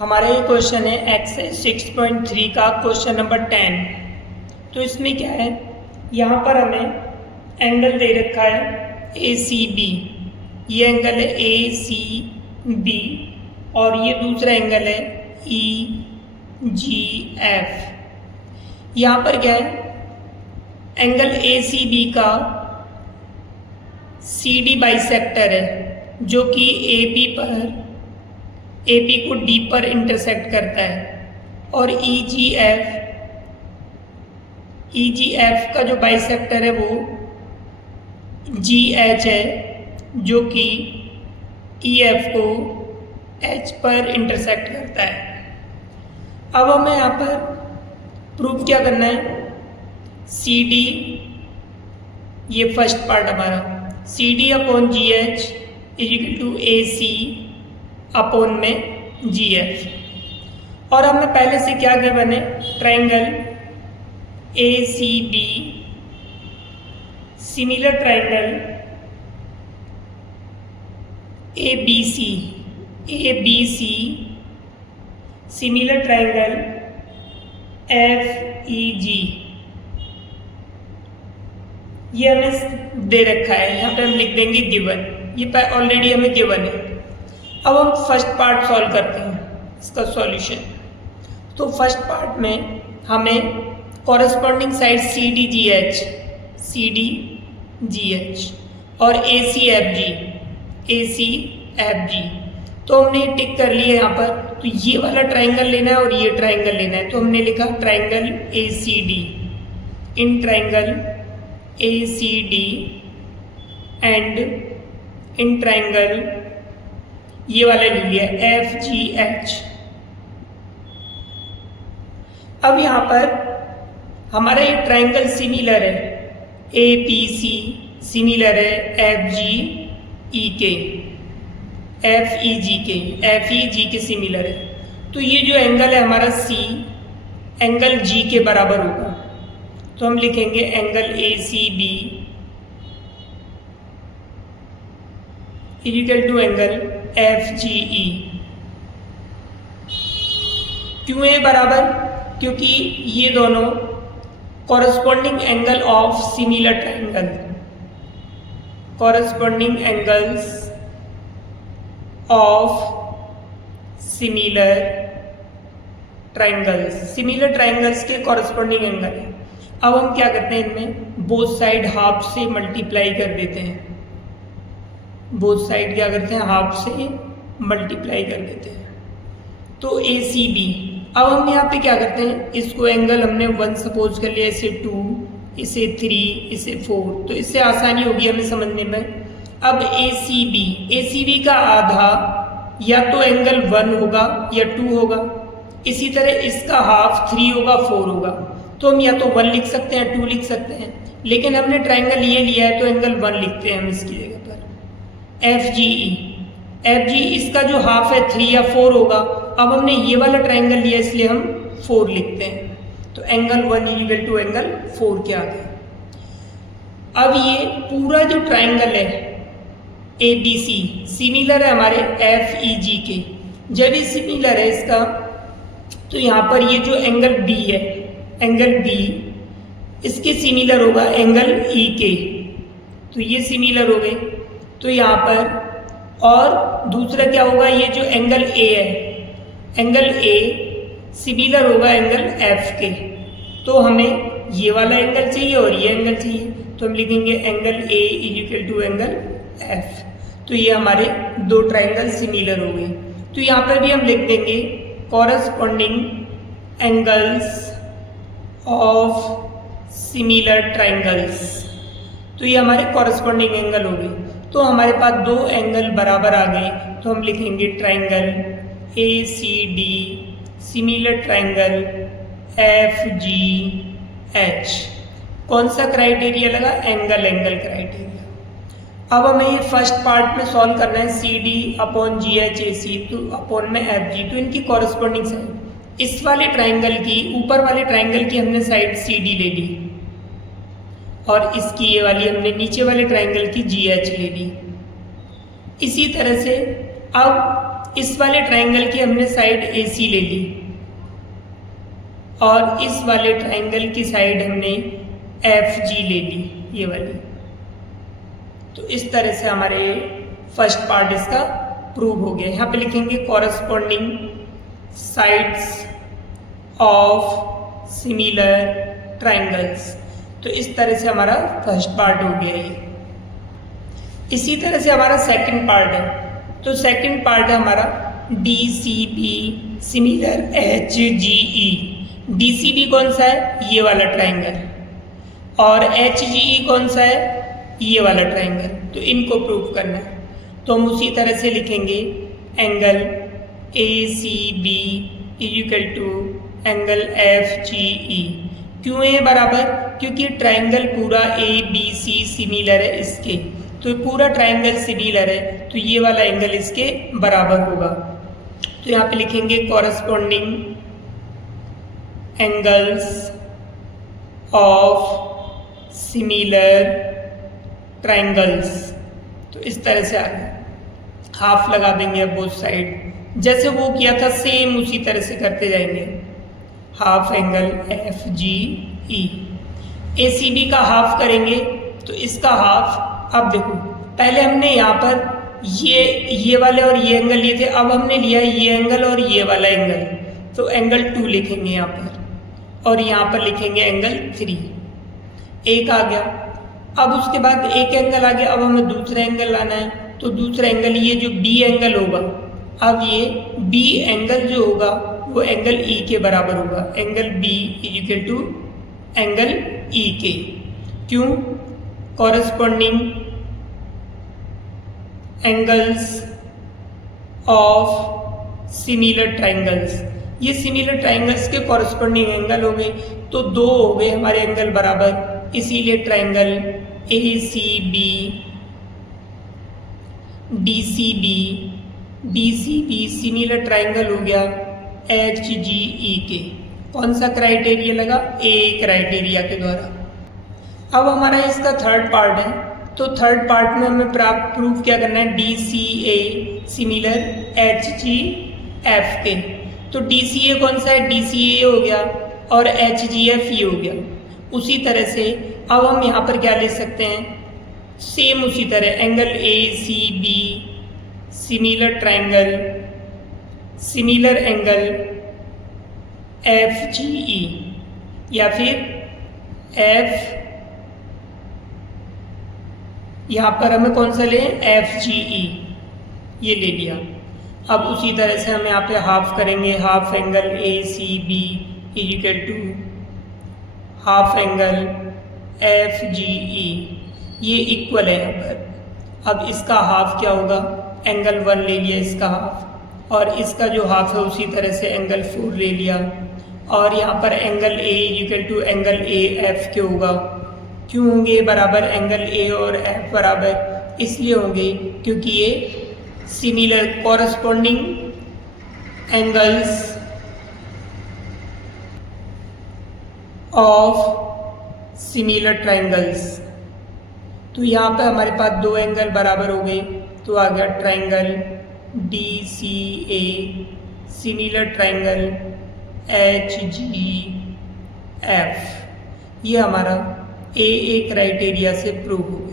हमारा ये क्वेश्चन है एक्सरसाइज 6.3 का क्वेश्चन नंबर 10। तो इसमें क्या है, यहाँ पर हमें एंगल दे रखा है ए सी बी। ये एंगल है ए सी बी और ये दूसरा एंगल है ई जी एफ। यहाँ पर क्या है, एंगल ए सी बी का सी डी बाइसेक्टर है जो कि ए पी को डी पर इंटरसेक्ट करता है। और ई जी एफ का जो बाइसेक्टर है वो जी एच है जो कि ई एफ को एच पर इंटरसेक्ट करता है। अब हमें यहाँ पर प्रूफ क्या करना है, सी डी, ये फर्स्ट पार्ट हमारा C D upon G H is equal to A C upon में जी एफ। और हमें पहले से क्या गिवन है, triangle A C B similar triangle A B C similar triangle F E G, ये हमें दे रखा है। यहाँ पे हम लिख देंगे गिवन, ये ऑलरेडी हमें गिवन है। अब हम फर्स्ट पार्ट सॉल्व करते हैं इसका सॉल्यूशन। तो फर्स्ट पार्ट में हमें corresponding side C D G H और ए सी एफ जी तो हमने टिक कर लिया यहाँ पर। तो ये वाला ट्राइंगल लेना है और ये ट्राइंगल लेना है, तो हमने लिखा triangle A C D, in triangle A C D and in triangle ये वाला ले लिया एफ जी एच। अब यहाँ पर हमारा ये ट्राइंगल सिमिलर है, ए पी सी सिमिलर है एफ जी ई के, एफ ई जी के सिमिलर है। तो ये जो एंगल है हमारा सी एंगल जी के बराबर होगा, तो हम लिखेंगे angle A C B equal to angle F G E. क्यों है बराबर, क्योंकि ये दोनों corresponding angle of similar triangle, corresponding angles of similar triangles के कॉरेस्पॉन्डिंग एंगल है। अब हम क्या करते हैं, इनमें बोथ साइड हाफ से मल्टीप्लाई कर देते हैं, बोथ साइड क्या करते हैं, हाफ से मल्टीप्लाई कर देते हैं। तो ए सी बी, अब हम यहाँ पे क्या करते हैं, इसको एंगल हमने 1 सपोज कर लिया, इसे 2, इसे 3, इसे 4, तो इससे आसानी होगी हमें समझने में। अब ए सी बी का आधा या तो एंगल 1 होगा या 2 होगा, इसी तरह इसका हाफ 3 होगा 4 होगा। तो हम या तो 1 लिख सकते हैं 2 लिख सकते हैं, लेकिन हमने ट्राइंगल ये लिया है तो एंगल 1 लिखते हैं हम इसकी जगह पर। एफ जी इसका जो हाफ है 3 या 4 होगा। अब हमने ये वाला ट्राइंगल लिया इसलिए हम 4 लिखते हैं, तो एंगल 1 इक्वल टू एंगल 4 के आगे। अब ये पूरा जो ट्राइंगल है ए बी सी सिमिलर है हमारे एफ ई जी के। जब ये सिमिलर है इसका, तो यहाँ पर ये जो एंगल बी है, एंगल बी इसके सिमिलर होगा एंगल ई के, तो ये सिमिलर हो गए। तो यहाँ पर और दूसरा क्या होगा, ये जो एंगल ए है, एंगल ए सिमिलर होगा एंगल एफ के। तो हमें ये वाला एंगल चाहिए और ये एंगल चाहिए, तो हम लिखेंगे angle A equal to angle F. तो ये हमारे दो ट्राइंगल सिमिलर हो गए। तो यहाँ पर भी हम लिख देंगे corresponding angles of similar triangles. तो ये हमारे कॉरेस्पॉन्डिंग एंगल हो गए। तो हमारे पास दो एंगल बराबर आ गए, तो हम लिखेंगे triangle A C D similar triangle F G H. कौन सा क्राइटेरिया लगा, एंगल क्राइटेरिया। अब हमें ये फर्स्ट पार्ट में सॉल्व करना है, C D upon G H A C तो अपॉन में एफ जी, तो इनकी कॉरेस्पॉन्डिंग साइड, इस वाले ट्राइंगल की, ऊपर वाले ट्राइंगल की हमने साइड सी डी ले ली और इसकी ये वाली हमने नीचे वाले ट्राइंगल की जी एच ले ली। इसी तरह से अब इस वाले ट्रायंगल की हमने साइड AC ले ली और इस वाले ट्रायंगल की साइड हमने FG ले ली, ये वाली। तो इस तरह से हमारे फर्स्ट पार्ट इसका प्रूव हो गया। यहाँ पे लिखेंगे corresponding sides of similar triangles. तो इस तरह से हमारा फर्स्ट पार्ट हो गया ये। इसी तरह से हमारा सेकंड पार्ट है। तो सेकंड पार्ट है हमारा DCB सिमिलर HGE। DCB कौन सा है? ये वाला ट्रायंगल। और HGE कौन सा है? ये वाला ट्रायंगल। तो इनको प्रूव करना है। तो हम उसी तरह से लिखेंगे angle ACB equal to angle FGE। क्यों है बराबर? क्योंकि ट्रायंगल पूरा ABC सिमिलर है इसके। तो पूरा ट्रायंगल सिमिलर है, तो ये वाला एंगल इसके बराबर होगा। तो यहाँ पे लिखेंगे corresponding angles of similar triangles. तो इस तरह से आ गया। हाफ लगा देंगे अब बोथ साइड, जैसे वो किया था सेम उसी तरह से करते जाएंगे। Half angle FGE। ACB का हाफ करेंगे तो इसका हाफ, अब देखो पहले हमने यहाँ पर ये वाले और ये एंगल लिए थे, अब हमने लिया ये एंगल और ये वाला एंगल। तो एंगल 2 लिखेंगे यहाँ पर और यहाँ पर लिखेंगे एंगल 3। एक आ गया। अब उसके बाद एक एंगल आ गया, अब हमें दूसरा एंगल लाना है। तो दूसरा एंगल ये जो B एंगल होगा, अब ये B एंगल जो होगा वो एंगल E के बराबर होगा। Angle B equal to angle E के। क्यों? Corresponding angles of similar triangles. ये सिमिलर ट्रायंगल्स के कॉरस्पॉन्डिंग एंगल हो गए, तो 2 हो गए हमारे एंगल बराबर। इसीलिए triangle ACB DCB similar triangle हो गया HGE के। कौन सा क्राइटेरिया लगा? A क्राइटेरिया के द्वारा। अब हमारा इसका थर्ड पार्ट है। तो थर्ड पार्ट में हमें प्रूफ क्या करना है? DCA सिमिलर HGF के। तो DCA कौन सा है? DCA हो गया और HGF ये हो गया। उसी तरह से अब हम यहाँ पर क्या ले सकते हैं? सेम उसी तरह angle ACB similar triangle similar angle FGE, या फिर F, यहाँ पर हमें कौन सा लें? FGE, ये ले लिया। अब उसी तरह से हम यहाँ पे हाफ करेंगे। Half angle ACB equal to half angle FGE, ये इक्वल है यहाँ पर। अब इसका हाफ क्या होगा? एंगल 1 ले लिया इसका हाफ, और इसका जो हाफ है उसी तरह से एंगल 4 ले लिया। और यहाँ पर angle A equal to angle AF के होगा। क्यों होंगे बराबर? एंगल A और F बराबर इसलिए होंगे क्योंकि ये similar corresponding angles of similar triangles. तो यहाँ पे हमारे पास 2 एंगल बराबर हो गए। तो आ गया triangle DCA similar triangle HGF। ये हमारा AA क्राइटेरिया से प्रूव हो गया।